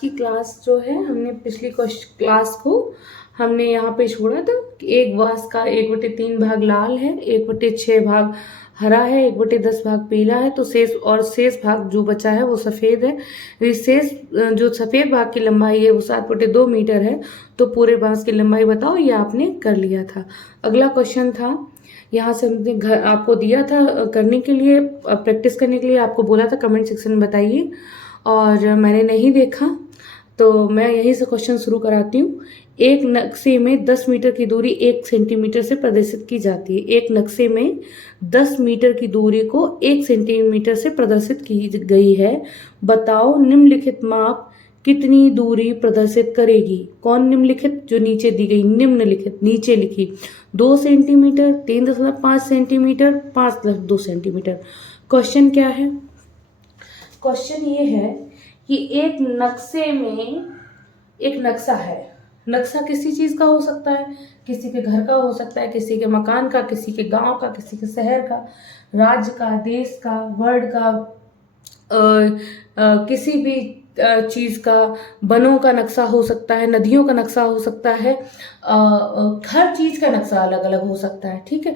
की क्लास जो है, हमने पिछली क्लास को हमने यहाँ पे छोड़ा था कि एक बांस का 1/3 भाग लाल है, 1/6 भाग हरा है, 1/10 भाग पीला है, तो शेष भाग जो बचा है वो सफ़ेद है। शेष जो सफ़ेद भाग की लंबाई है वो 7/2 मीटर है। तो पूरे बांस की लंबाई बताओ, ये आपने कर लिया था। अगला क्वेश्चन था, यहाँ से हमने घर आपको दिया था करने के लिए, प्रैक्टिस करने के लिए आपको बोला था कमेंट सेक्शन में बताइए, और मैंने नहीं देखा तो मैं यहीं से क्वेश्चन शुरू कराती हूँ। एक नक्शे में 10 मीटर की दूरी 1 सेंटीमीटर से प्रदर्शित की जाती है। एक नक्शे में 10 मीटर की दूरी को 1 सेंटीमीटर से प्रदर्शित की गई है। बताओ निम्नलिखित माप कितनी दूरी प्रदर्शित करेगी। कौन निम्नलिखित, जो नीचे दी गई निम्नलिखित, नीचे लिखी 2 सेंटीमीटर, 3.5 सेंटीमीटर, 5.2 सेंटीमीटर। क्वेश्चन क्या है? क्वेश्चन ये है कि एक नक्शे में, एक नक्शा है, नक्शा किसी चीज का हो सकता है, किसी के घर का हो सकता है, किसी के मकान का, किसी के गांव का, किसी के शहर का, राज्य का, देश का, वर्ल्ड का, किसी भी चीज का, वनों का नक्शा हो सकता है, नदियों का नक्शा हो सकता है, हर चीज का नक्शा अलग अलग हो सकता है। ठीक है,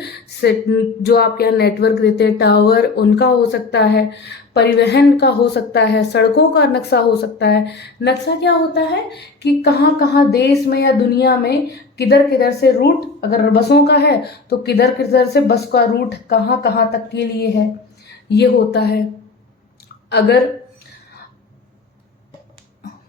जो आपके यहाँ नेटवर्क देते हैं टावर, उनका हो सकता है, परिवहन का हो सकता है, सड़कों का नक्शा हो सकता है। नक्शा क्या होता है कि कहाँ कहाँ देश में या दुनिया में किधर किधर से रूट, अगर बसों का है तो किधर किधर से बस का रूट कहाँ कहाँ तक के लिए है, ये होता है। अगर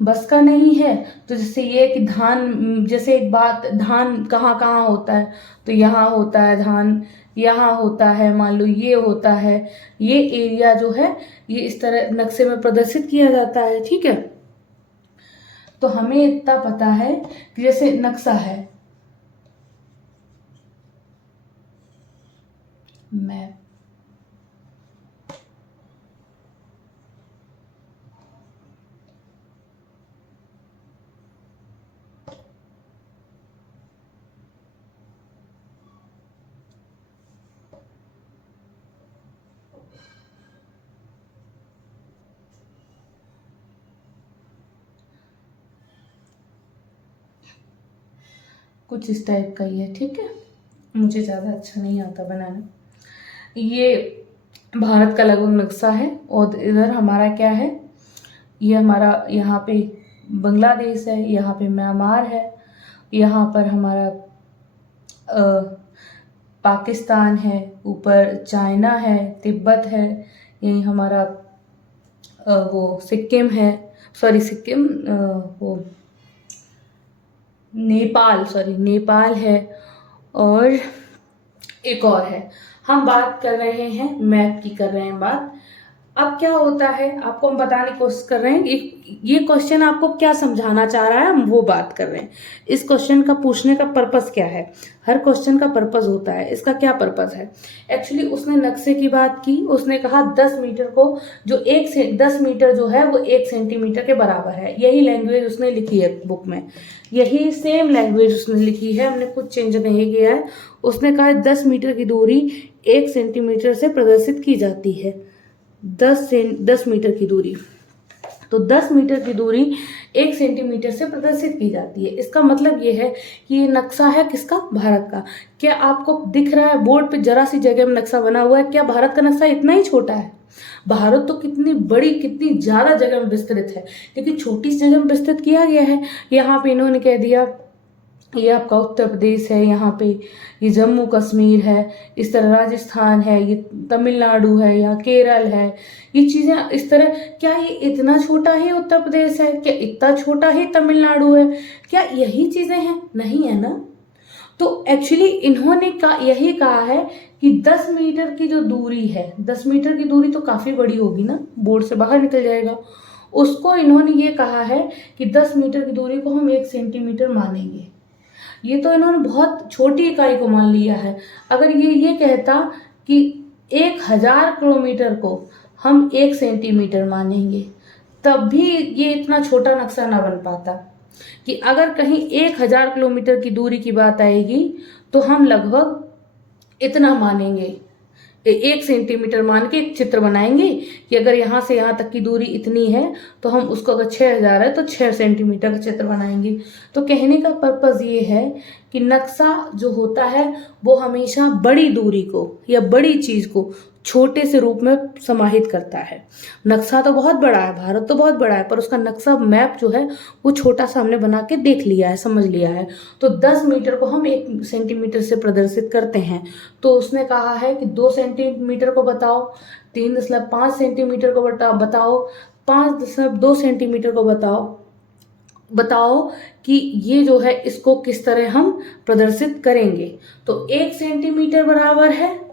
बस का नहीं है तो जैसे ये कि धान, जैसे एक बात, धान कहाँ कहाँ होता है, तो यहाँ होता है धान, यहाँ होता है, मान लो ये होता है, ये एरिया जो है ये इस तरह नक्शे में प्रदर्शित किया जाता है। ठीक है, तो हमें इतना पता है कि जैसे नक्शा है, मैप, कुछ इस टाइप का ही है। ठीक है, मुझे ज़्यादा अच्छा नहीं आता बनाना। ये भारत का लगभग नक्शा है, और इधर हमारा क्या है, ये हमारा यहाँ पे बांग्लादेश है, यहाँ पे म्यांमार है, यहाँ पर हमारा पाकिस्तान है, ऊपर चाइना है, तिब्बत है, यही हमारा वो सिक्किम है, सॉरी सिक्किम, वो नेपाल, सॉरी नेपाल है, और एक और है। हम बात कर रहे हैं मैप की, कर रहे हैं बात। अब क्या होता है, आपको हम बताने की कोशिश कर रहे हैं ये क्वेश्चन आपको क्या समझाना चाह रहा है, हम वो बात कर रहे हैं। इस क्वेश्चन का पूछने का पर्पस क्या है, हर क्वेश्चन का पर्पस होता है, इसका क्या पर्पस है। एक्चुअली उसने नक्शे की बात की, उसने कहा 10 मीटर को, जो 10 मीटर जो है वो 1 सेंटीमीटर के बराबर है। यही लैंग्वेज उसने लिखी है बुक में, यही सेम लैंग्वेज उसने लिखी है, हमने कुछ चेंज नहीं किया है। उसने कहा 10 मीटर की दूरी 1 सेंटीमीटर से प्रदर्शित की जाती है। 10 मीटर की दूरी, तो 10 मीटर की दूरी 1 सेंटीमीटर से प्रदर्शित की जाती है। इसका मतलब ये है कि ये नक्शा है किसका, भारत का। क्या आपको दिख रहा है बोर्ड पे जरा सी जगह में नक्शा बना हुआ है? क्या भारत का नक्शा इतना ही छोटा है? भारत तो कितनी बड़ी, कितनी ज्यादा जगह में विस्तृत है, लेकिन छोटी सी जगह में विस्तृत किया गया है। यहाँ पे इन्होंने कह दिया ये आपका उत्तर प्रदेश है, यहाँ पे ये जम्मू कश्मीर है, इस तरह राजस्थान है, ये तमिलनाडु है, या केरल है, ये चीज़ें इस तरह। क्या ये इतना छोटा ही उत्तर प्रदेश है? क्या इतना छोटा ही तमिलनाडु है? क्या यही चीज़ें हैं? नहीं है ना। तो एक्चुअली इन्होंने यही कहा है कि 10 मीटर की जो दूरी है, 10 मीटर की दूरी तो काफ़ी बड़ी होगी ना, बोर्ड से बाहर निकल जाएगा। उसको इन्होंने ये कहा है कि 10 मीटर की दूरी को हम 1 सेंटीमीटर मानेंगे। ये तो इन्होंने बहुत छोटी इकाई को मान लिया है। अगर ये कहता कि 1000 किलोमीटर को हम 1 सेंटीमीटर मानेंगे, तब भी ये इतना छोटा नक्शा ना बन पाता। कि अगर कहीं 1000 किलोमीटर की दूरी की बात आएगी तो हम लगभग इतना मानेंगे, 1 सेंटीमीटर मान के एक चित्र बनाएंगे कि अगर यहाँ से यहाँ तक की दूरी इतनी है तो हम उसको, अगर 6000 है तो 6 सेंटीमीटर का चित्र बनाएंगे। तो कहने का पर्पज ये है कि नक्शा जो होता है वो हमेशा बड़ी दूरी को या बड़ी चीज को छोटे से रूप में समाहित करता है। नक्शा तो बहुत बड़ा है, भारत तो बहुत बड़ा है, पर उसका नक्शा मैप जो है वो छोटा सा हमने बना के देख लिया है, समझ लिया है। तो 10 मीटर को हम 1 सेंटीमीटर से प्रदर्शित करते हैं। तो उसने कहा है कि 2 सेंटीमीटर को बताओ, 3.5 सेंटीमीटर को बताओ, 5.2 सेंटीमीटर को बताओ कि ये जो है इसको किस तरह हम प्रदर्शित करेंगे। तो 1 सेंटीमीटर बराबर है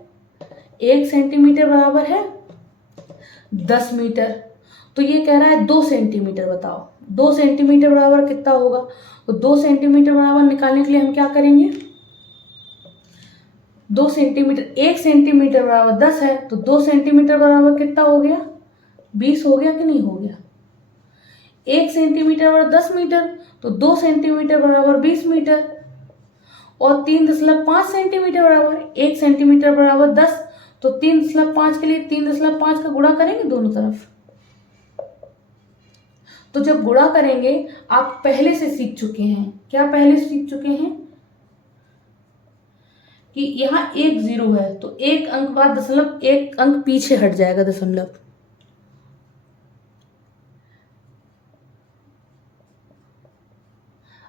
10 मीटर। तो ये कह रहा है 2 सेंटीमीटर बताओ, 2 सेंटीमीटर बराबर कितना होगा। तो 2 सेंटीमीटर बराबर निकालने के लिए हम क्या करेंगे, 2 सेंटीमीटर, 1 सेंटीमीटर बराबर 10 है तो 2 सेंटीमीटर बराबर कितना हो गया, 20 हो गया कि नहीं हो गया। 1 सेंटीमीटर बराबर 10 मीटर तो 2 सेंटीमीटर बराबर 20 मीटर, और 3.5 सेंटीमीटर बराबर 1 सेंटीमीटर बराबर 10, तो 3.5 के लिए 3.5 का गुणा करेंगे दोनों तरफ। तो जब गुणा करेंगे, आप पहले से सीख चुके हैं, क्या पहले सीख चुके हैं कि यहाँ 1 0 है तो 1 अंक बाद 1 अंक पीछे हट जाएगा दशमलव।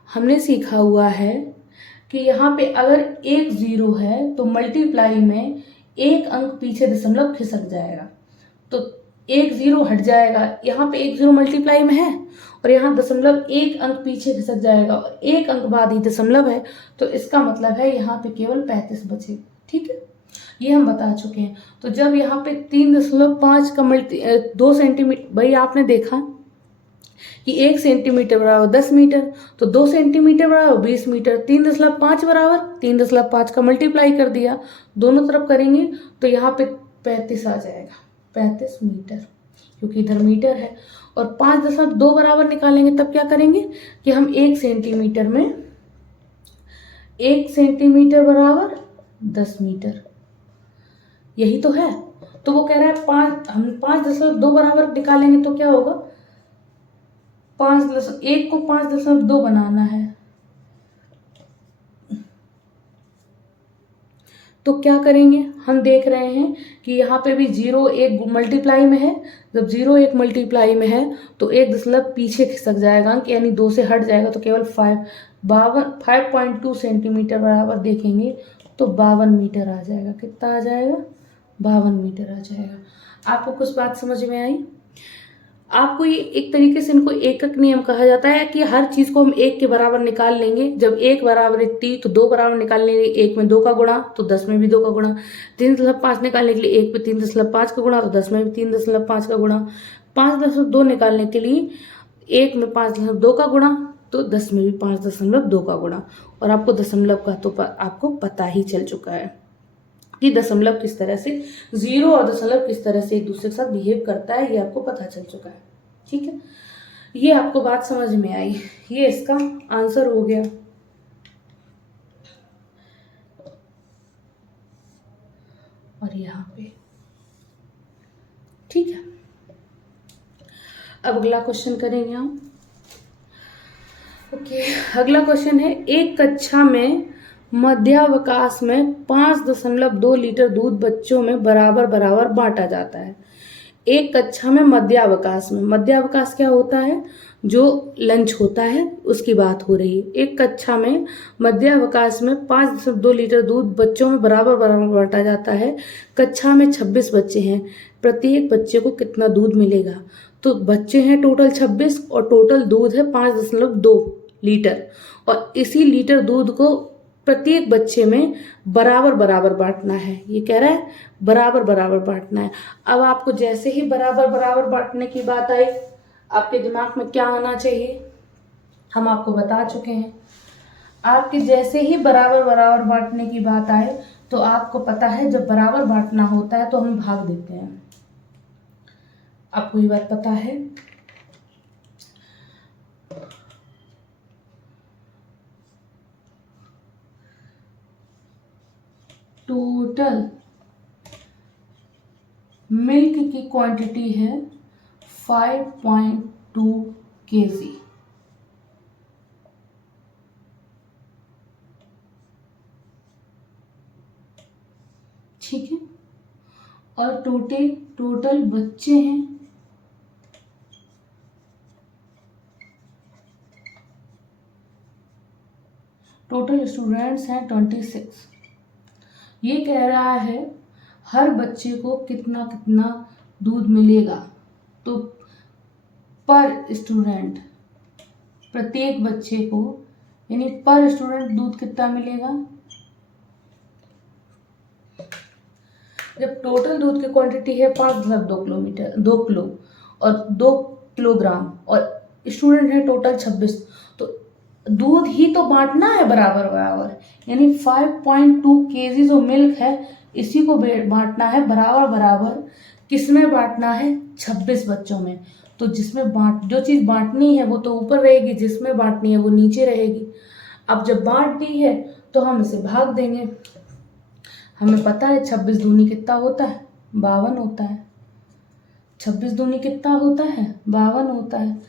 हमने सीखा हुआ है कि यहाँ पे अगर 1 0 है तो मल्टीप्लाई में 1 अंक पीछे दशमलव खिसक जाएगा, तो 1 0 हट जाएगा। यहाँ पे 1 0 मल्टीप्लाई में है और यहाँ दशमलव 1 अंक पीछे खिसक जाएगा और 1 अंक बाद ही दशमलव है, तो इसका मतलब है यहाँ पे केवल 35 बचे। ठीक है, ये हम बता चुके हैं। तो जब यहाँ पे 3.5 का 2 सेंटीमीटर, भाई आपने देखा कि 1 सेंटीमीटर बराबर 10 मीटर, तो 2 सेंटीमीटर बराबर 20 मीटर, 3.5 बराबर 3.5 का मल्टीप्लाई कर दिया, दोनों तरफ करेंगे तो यहाँ पे 35 आ जाएगा, 35 मीटर, क्योंकि इधर मीटर है। और 5.2 बराबर निकालेंगे तब क्या करेंगे कि हम 1 सेंटीमीटर बराबर 10 मीटर, यही तो है। तो वो कह रहा है हम 5.2 बराबर निकालेंगे तो क्या होगा, 1 को 5.2 बनाना है, तो क्या करेंगे, हम देख रहे हैं कि यहाँ पे भी 0 1 मल्टीप्लाई में है। जब 0 1 मल्टीप्लाई में है तो 1 दशमलव पीछे खिसक जाएगा अंक, यानी 2 से हट जाएगा, तो केवल 5.2 सेंटीमीटर बराबर देखेंगे तो 52 मीटर आ जाएगा। कितना आ जाएगा, 52 मीटर आ जाएगा। आपको कुछ बात समझ में आई। आपको ये एक तरीके से इनको एकक नियम कहा जाता है कि हर चीज को हम 1 के बराबर निकाल लेंगे। जब 1 बराबर 3 तो 2 बराबर निकाल लेंगे, 1 में 2 का गुणा तो 10 में भी 2 का गुणा। 3.5 निकालने के लिए 1 पे 3.5 का गुणा तो 10 में भी 3.5 का गुणा। 5.2 निकालने के लिए 1 में 5.2 का गुणा तो 10 में भी 5.2 का गुणा। और आपको दशमलव का तो आपको पता ही चल चुका है कि दशमलव किस तरह से, 0 और दशमलव किस तरह से एक दूसरे के साथ बिहेव करता है, ये आपको पता चल चुका है। ठीक है, ये आपको बात समझ में आई, ये इसका आंसर हो गया। और यहाँ पे ठीक है, अब अगला क्वेश्चन करेंगे हम। ओके, अगला क्वेश्चन है, एक कक्षा में मध्यावकाश में 5.2 लीटर दूध बच्चों में बराबर बराबर बांटा जाता है। एक कक्षा में मध्यावकाश में, मध्यावकाश क्या होता है, जो लंच होता है उसकी बात हो रही है। एक कक्षा में मध्यावकाश में 5.2 लीटर दूध बच्चों में बराबर बराबर बांटा जाता है। कक्षा में 26 बच्चे हैं, प्रत्येक बच्चे को कितना दूध मिलेगा। तो बच्चे हैं टोटल 26 और टोटल दूध है 5.2 लीटर, और इसी लीटर दूध को प्रत्येक बच्चे में बराबर बराबर बांटना है। ये कह रहा है बराबर बराबर बांटना है। अब आपको जैसे ही बराबर बराबर बांटने की बात आई, आपके दिमाग में क्या आना चाहिए, हम आपको बता चुके हैं। आपके जैसे ही बराबर बराबर बांटने की बात आए तो आपको पता है जब बराबर बांटना होता है तो हम भाग देते हैं। आपको ये बात पता है। टोटल मिल्क की क्वांटिटी है 5.2 kg। ठीक है, और टोटल बच्चे हैं, टोटल स्टूडेंट्स हैं 26। ये कह रहा है हर बच्चे को कितना कितना दूध मिलेगा। तो पर स्टूडेंट, प्रत्येक बच्चे को यानी पर स्टूडेंट दूध कितना मिलेगा। जब टोटल दूध की क्वांटिटी है 2 किलो और 2 किलोग्राम और स्टूडेंट है टोटल 26, तो दूध ही तो बांटना है बराबर बराबर, यानी 5.2 kg जो मिल्क है इसी को बांटना है बराबर बराबर। किसमें बांटना है? 26 बच्चों में। तो जिसमें जो चीज़ बांटनी है वो तो ऊपर रहेगी, जिसमें बांटनी है वो नीचे रहेगी। अब जब बांट दी है तो हम इसे भाग देंगे। हमें पता है 26 दूनी कितना होता है? 52 होता है। 26 दूनी कितना होता है? 52 होता है।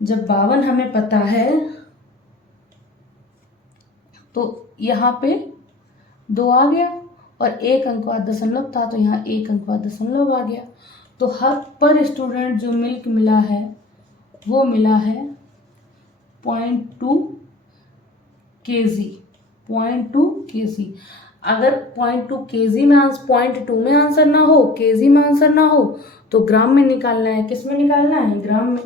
जब 52 हमें पता है तो यहाँ पे 2 आ गया और 1 अंक बाद दशमलव था तो यहाँ 1 अंक बाद दशमलव आ गया। तो हर पर स्टूडेंट जो मिल्क मिला है वो मिला है 0.2 kg। 0.2 kg। अगर 0.2 kg में 0.2 में आंसर ना हो, kg में आंसर ना हो तो ग्राम में निकालना है। किस में निकालना है? ग्राम में।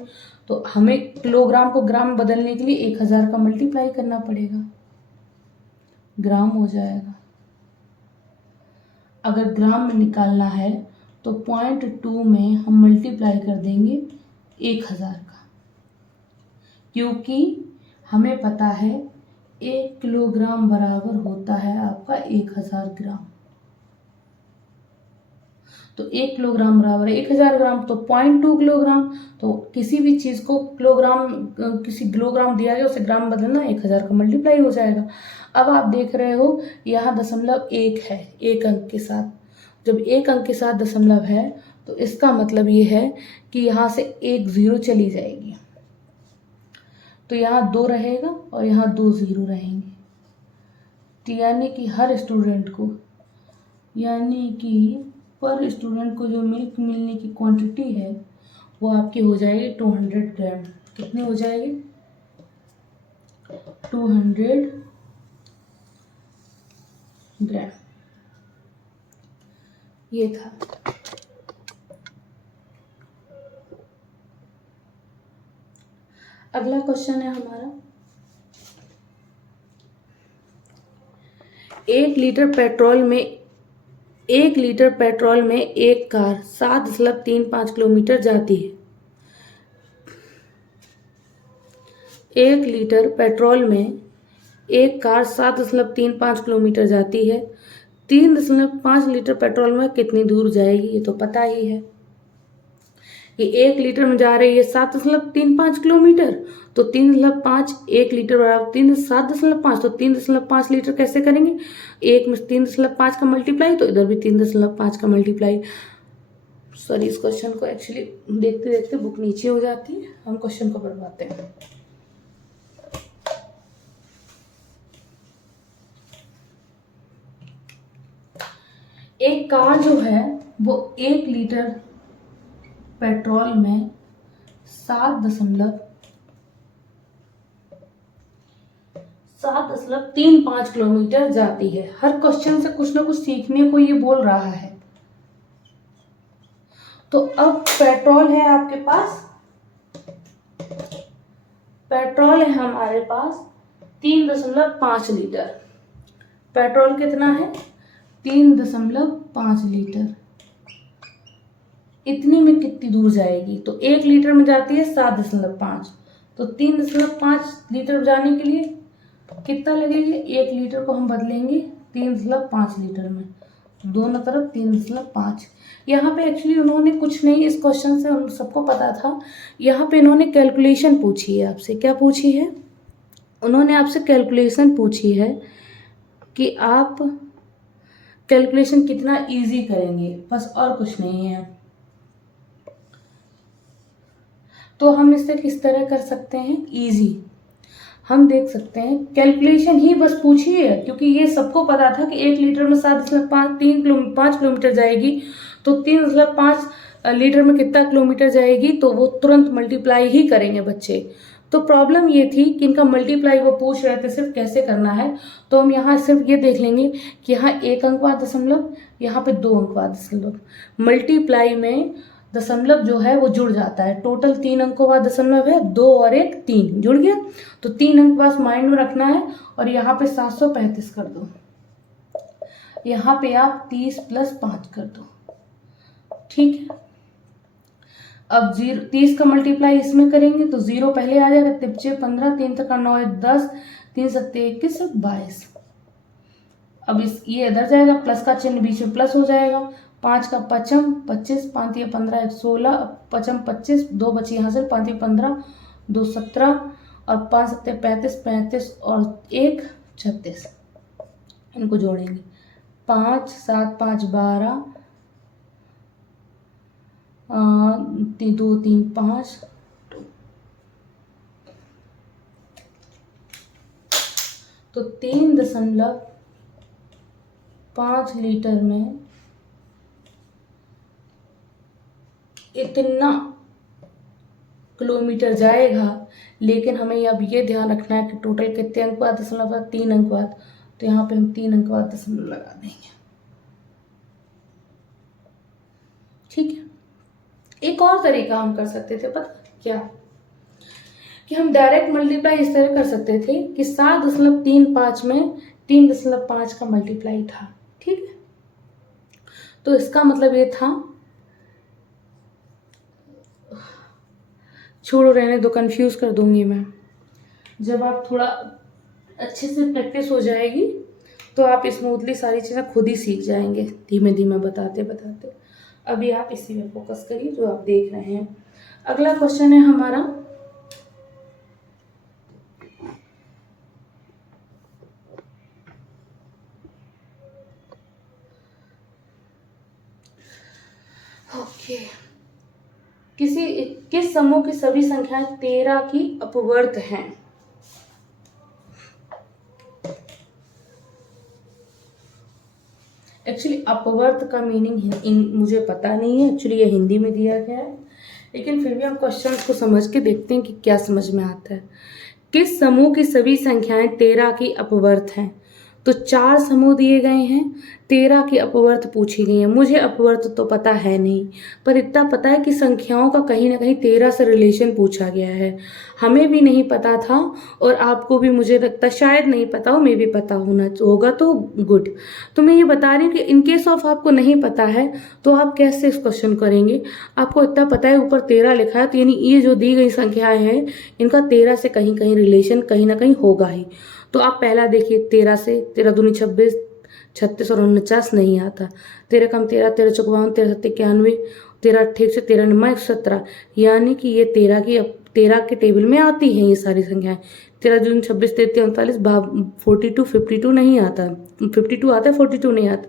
तो हमें किलोग्राम को ग्राम में बदलने के लिए 1000 का मल्टीप्लाई करना पड़ेगा, ग्राम हो जाएगा। अगर ग्राम में निकालना है तो 0.2 में हम मल्टीप्लाई कर देंगे 1000 का, क्योंकि हमें पता है 1 किलोग्राम बराबर होता है आपका 1000 ग्राम। तो 1 किलोग्राम बराबर 1000 ग्राम, तो 0.2 किलोग्राम। तो किसी भी चीज़ को किलोग्राम, किसी किलोग्राम दिया गया उसे ग्राम बदलना, 1000 का मल्टीप्लाई हो जाएगा। अब आप देख रहे हो यहाँ दशमलव 1 है 1 अंक के साथ। जब 1 अंक के साथ दशमलव है तो इसका मतलब ये है कि यहाँ से 1 0 चली जाएगी, तो यहाँ 2 रहेगा और यहाँ 2 0 रहेंगे। तो यानी कि हर स्टूडेंट को, यानी कि पर स्टूडेंट को जो मिल्क मिलने की क्वांटिटी है वो आपकी हो जाएगी 200 ग्राम। कितनी हो जाएगी? 200 ग्राम। ये था। अगला क्वेश्चन है हमारा, 1 लीटर पेट्रोल में एक कार 7.35 किलोमीटर जाती है। 1 लीटर पेट्रोल में एक कार 7.35 किलोमीटर जाती है। 3.5 लीटर पेट्रोल में कितनी दूर जाएगी? ये तो पता ही है। ये 1 लीटर में जा रही है 7.35 किलोमीटर, तो 3.5 1 लीटर बराबर 7.5, तो 3.5 लीटर कैसे करेंगे? 1 में 3.5 का मल्टीप्लाई, तो इधर भी 3.5 का मल्टीप्लाई। सॉरी, इस क्वेश्चन को एक्चुअली देखते देखते बुक नीचे हो जाती है, हम क्वेश्चन को बढ़वाते हैं। एक कार जो है वो 1 लीटर पेट्रोल में 7.35 किलोमीटर जाती है। हर क्वेश्चन से कुछ ना कुछ सीखने को ये बोल रहा है। तो अब पेट्रोल है आपके पास, पेट्रोल है हमारे पास 3.5 लीटर। पेट्रोल कितना है? 3.5 लीटर। इतनी में कितनी दूर जाएगी? तो 1 लीटर में जाती है 7.5, तो 3.5 लीटर जाने के लिए कितना लगेगा? 1 लीटर को हम बदलेंगे 3.5 लीटर में, दोनों तरफ 3.5। यहाँ पे एक्चुअली उन्होंने कुछ नहीं, इस क्वेश्चन से हम सबको पता था। यहाँ पे इन्होंने कैलकुलेशन पूछी है आपसे। क्या पूछी है? उन्होंने आपसे कैलकुलेशन पूछी है कि आप कैलकुलेशन कितना इजी करेंगे, बस और कुछ नहीं है। तो हम इसे किस तरह कर सकते हैं इजी, हम देख सकते हैं कैलकुलेशन ही बस पूछी है, क्योंकि ये सबको पता था कि 1 लीटर में 7.5 किलोमीटर जाएगी, तो 3.5 लीटर में कितना किलोमीटर जाएगी, तो वो तुरंत मल्टीप्लाई ही करेंगे बच्चे। तो प्रॉब्लम ये थी कि इनका मल्टीप्लाई वो पूछ रहे थे सिर्फ कैसे करना है, तो हम यहाँ सिर्फ ये देख लेंगे कि यहाँ 1 अंक बाद दशमलव, यहाँ पे 2 अंक बाद दशमलव, मल्टीप्लाई में दशमलव जो है वो जुड़ जाता है। टोटल 3 अंकों बाद दशमलव है, 2 और 1 3 जुड़ गया, तो 3 अंक पास माइंड में रखना है और यहाँ पे 735 कर दो, यहाँ पे आप 30 + 5 कर दो, ठीक है। अब 30 का मल्टीप्लाई इसमें करेंगे तो 0 पहले आ जाएगा, 15 3 तक 9 10 3 7 21 22। अब ये इधर जाएगा, प्लस का चिन्ह बीच में प्लस हो जाएगा, 5 का पचम 25, 5 या 15 1 16, पचम 25, 2 बची यहाँ से, 5 या 15 2 17 और 5 7 35 35 और 1 36। इनको जोड़ेंगे, 5 7 5 12 2 3 5, तो 3.5 लीटर में इतना किलोमीटर जाएगा। लेकिन हमें अब ये ध्यान रखना है कि टोटल कितने अंक बाद दशमलव बाद, 3 अंक बाद, तो यहाँ पे हम 3 अंक बाद दशमलव लगा देंगे, ठीक है। एक और तरीका हम कर सकते थे, पता क्या, कि हम डायरेक्ट मल्टीप्लाई इस तरह कर सकते थे कि 7.35 में 3.5 का मल्टीप्लाई था, ठीक है। तो इसका मतलब ये था, छोड़ो रहने दो, कंफ्यूज कर दूंगी मैं। जब आप थोड़ा अच्छे से प्रैक्टिस हो जाएगी तो आप स्मूथली सारी चीज़ें खुद ही सीख जाएंगे, धीमे धीमे बताते बताते। अभी आप इसी में फोकस करिए जो आप देख रहे हैं। अगला क्वेश्चन है हमारा, ओके, किस समूह की सभी संख्याएं 13 की अपवर्त हैं। एक्चुअली अपवर्त का मीनिंग मुझे पता नहीं है, एक्चुअली ये हिंदी में दिया गया है, लेकिन फिर भी हम क्वेश्चन को समझ के देखते हैं कि क्या समझ में आता है। किस समूह की सभी संख्याएं 13 की अपवर्त हैं। तो 4 समूह दिए गए हैं, 13 की अपवर्त पूछी गई है। मुझे अपवर्त तो पता है नहीं, पर इतना पता है कि संख्याओं का कहीं ना कहीं 13 से रिलेशन पूछा गया है। हमें भी नहीं पता था और आपको भी मुझे लगता शायद नहीं पता हो, मे भी पता होगा तो गुड। तो मैं ये बता रही हूँ कि इन केस ऑफ आपको नहीं पता है तो आप कैसे इस क्वेश्चन करेंगे। आपको इतना पता है ऊपर 13 लिखा है, तो यानी ये जो दी गई संख्याएं हैं इनका 13 से कहीं कहीं रिलेशन कहीं ना कहीं होगा ही। तो आप पहला देखिए, 13 से 13 दूनी 26, 36 और 49 नहीं आता। 13 कम 13, 13 चौक 52, 13 सत्ते 91, 13 अट्ठे से 13 निम्मा 117, यानी कि ये 13 के टेबल में आती हैं ये सारी संख्याएं। 13 दूनी 26, 33 39, 42 52 नहीं आता, 52 आता है, 42 नहीं आता।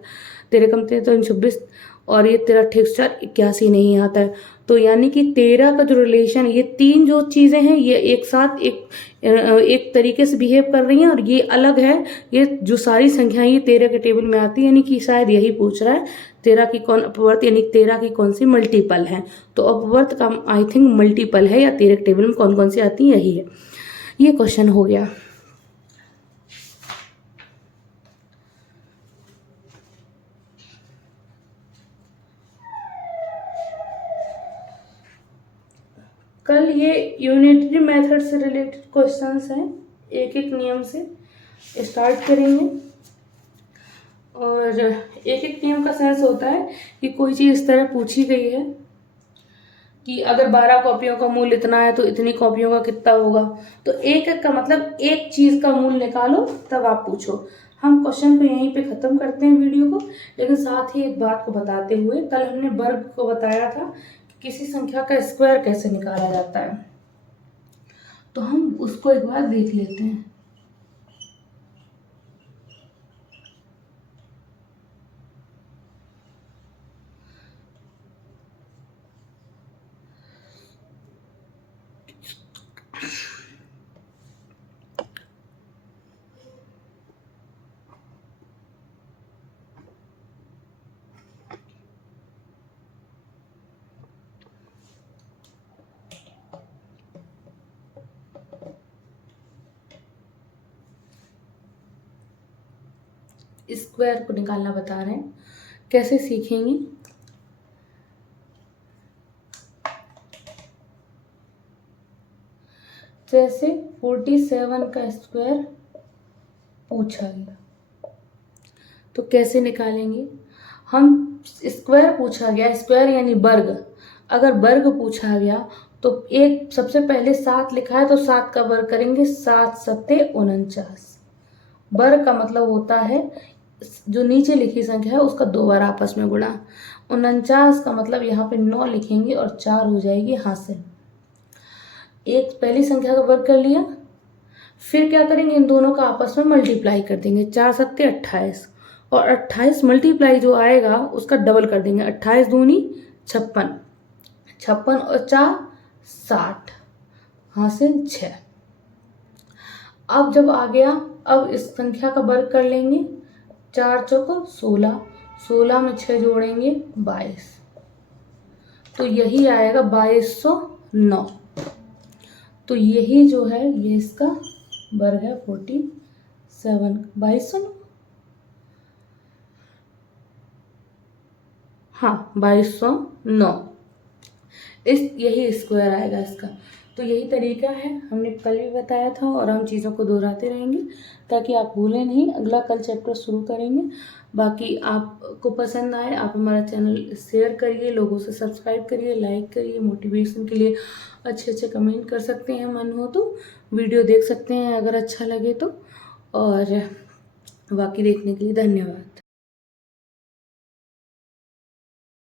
13 कम 13 तो 26 और ये 13 अट्ठे 81 नहीं आता है। तो यानी कि 13 का जो रिलेशन, ये 3 जो चीज़ें हैं ये एक साथ एक तरीके से बिहेव कर रही हैं और ये अलग है। ये जो सारी संख्याएं ये 13 के टेबल में आती है, यानी कि शायद यही पूछ रहा है 13 की कौन अपवर्त, यानी 13 की कौन सी मल्टीपल है। तो अपवर्त का आई थिंक मल्टीपल है, या 13 के टेबल में कौन कौन सी आती है यही है। ये क्वेश्चन हो गया। कल ये यूनिटरी मेथड से रिलेटेड क्वेश्चंस हैं, एक एक नियम से स्टार्ट करेंगे। और एक एक नियम का सेंस होता है कि कोई चीज़ इस तरह पूछी गई है कि अगर 12 कॉपियों का मूल्य इतना है तो इतनी कॉपियों का कितना होगा। तो एक एक का मतलब एक चीज़ का मूल्य निकालो तब आप पूछो। हम क्वेश्चन को यहीं पे ख़त्म करते हैं वीडियो को, लेकिन साथ ही एक बात को बताते हुए, कल हमने वर्ग को बताया था किसी संख्या का स्क्वायर कैसे निकाला जाता है, तो हम उसको एक बार देख लेते हैं। स्क्वायर को निकालना बता रहे हैं। कैसे सीखेंगे? जैसे 47 का स्क्वायर पूछा गया तो कैसे निकालेंगे? हम स्क्वायर पूछा गया, स्क्वायर यानी वर्ग, अगर वर्ग पूछा गया तो एक सबसे पहले 7 लिखा है तो 7 का वर्ग करेंगे, 7 सत्ते 49। वर्ग का मतलब होता है जो नीचे लिखी संख्या है उसका 2 बार आपस में गुणा। 49 का मतलब यहाँ पे 9 लिखेंगे और 4 हो जाएगी हासिल। एक पहली संख्या का वर्ग कर लिया, फिर क्या करेंगे, इन दोनों का आपस में मल्टीप्लाई कर देंगे, 4 सत्ते 28 और 28 मल्टीप्लाई जो आएगा उसका डबल कर देंगे, 28 दूनी 56, 56 और 4 60 हासिल 6। अब जब आ गया, अब इस संख्या का वर्ग कर लेंगे, 4 चौको 16, 16 में 6 जोड़ेंगे 22, तो यही आएगा 2209। तो यही जो है ये इसका वर्ग है 47, 2209, हाँ 2209, यही स्क्वायर आएगा इसका। तो यही तरीका है, हमने कल भी बताया था और हम चीज़ों को दोहराते रहेंगे ताकि आप भूलें नहीं। अगला कल चैप्टर शुरू करेंगे। बाकी आपको पसंद आए, आप हमारा चैनल शेयर करिए, लोगों से सब्सक्राइब करिए, लाइक करिए, मोटिवेशन के लिए अच्छे अच्छे कमेंट कर सकते हैं, मन हो तो वीडियो देख सकते हैं अगर अच्छा लगे तो। और बाकी देखने के लिए धन्यवाद।